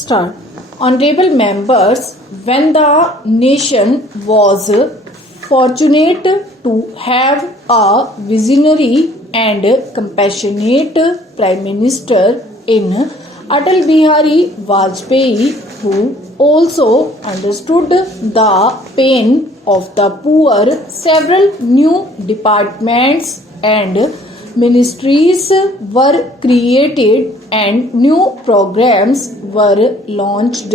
Start. Honorable members, when the nation was fortunate to have a visionary and compassionate Prime Minister in Atal Bihari Vajpayee, who also understood the pain of the poor, several new departments and ministries were created and new programs were launched.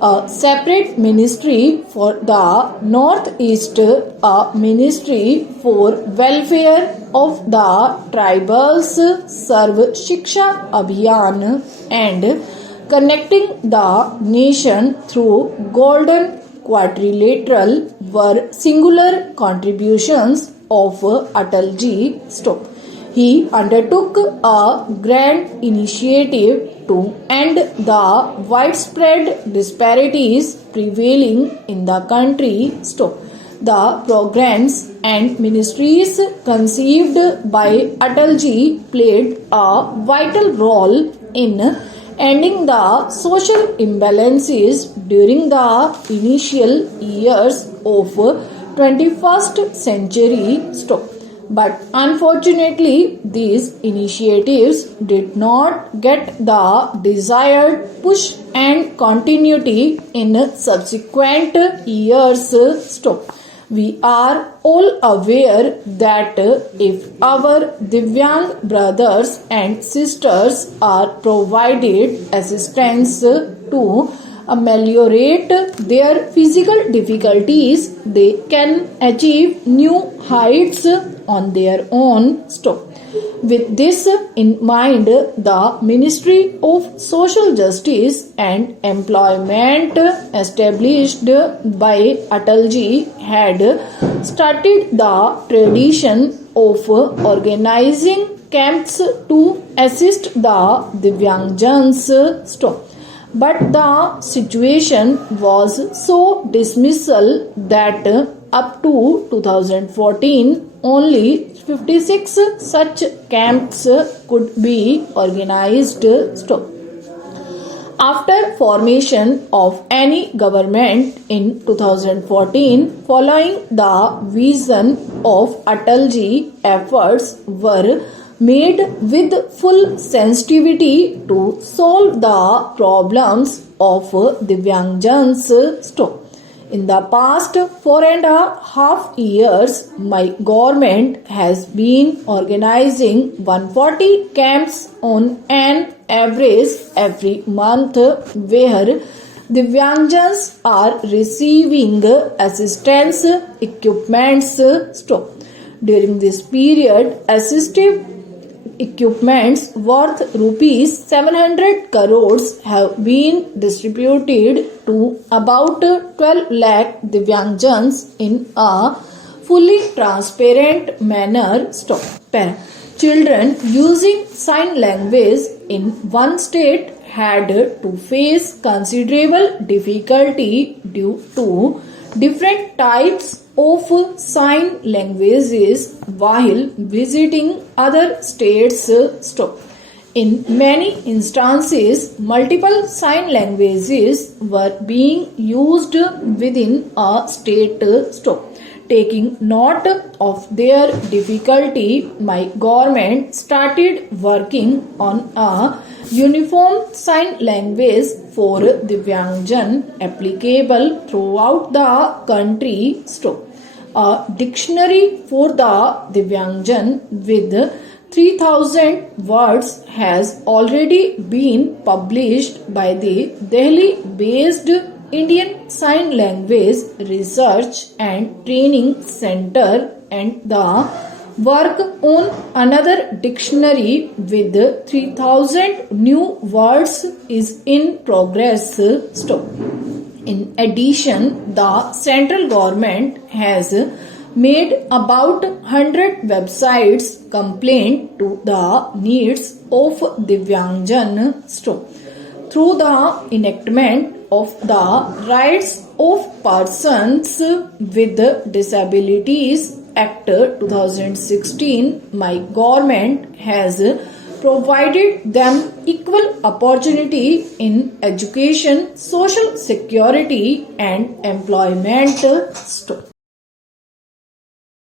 A separate ministry for the Northeast, a ministry for welfare of the tribals, Sarv Shiksha Abhiyan, and connecting the nation through Golden Quadrilateral were singular contributions of Atalji. He undertook a grand initiative to end the widespread disparities prevailing in the country. The programs and ministries conceived by Atalji played a vital role in ending the social imbalances during the initial years of 21st century. But unfortunately, these initiatives did not get the desired push and continuity in subsequent years. We are all aware that if our Divyang brothers and sisters are provided assistance to ameliorate their physical difficulties, they can achieve new heights on their own. With this in mind, the Ministry of Social Justice and Employment established by Atalji had started the tradition of organizing camps to assist the Divyangjans. But the situation was so dismal that up to 2014 only 56 such camps could be organized. After formation of any government in 2014, following the vision of Atalji, efforts were made with full sensitivity to solve the problems of Divyangjans. In the past 4.5 years, my government has been organizing 140 camps on an average every month where Divyangjans are receiving assistance equipments. During this period, assistive equipments worth rupees 700 crores have been distributed to about 12 lakh Divyangjans in a fully transparent manner. Children using sign language in one state had to face considerable difficulty due to different types of sign languages while visiting other states. In many instances, multiple sign languages were being used within a state. Taking note of their difficulty, my government started working on a uniform sign language for Divyangjan applicable throughout the country. A dictionary for the Divyangjan with 3000 words has already been published by the Delhi-based Indian Sign Language Research and Training Center, and the work on another dictionary with 3000 new words is in progress. In addition, the central government has made about 100 websites complaint to the needs of Divyangjan. Through the enactment of the Rights of Persons with Disabilities Act 2016, my government has provided them equal opportunity in education, social security, and employment.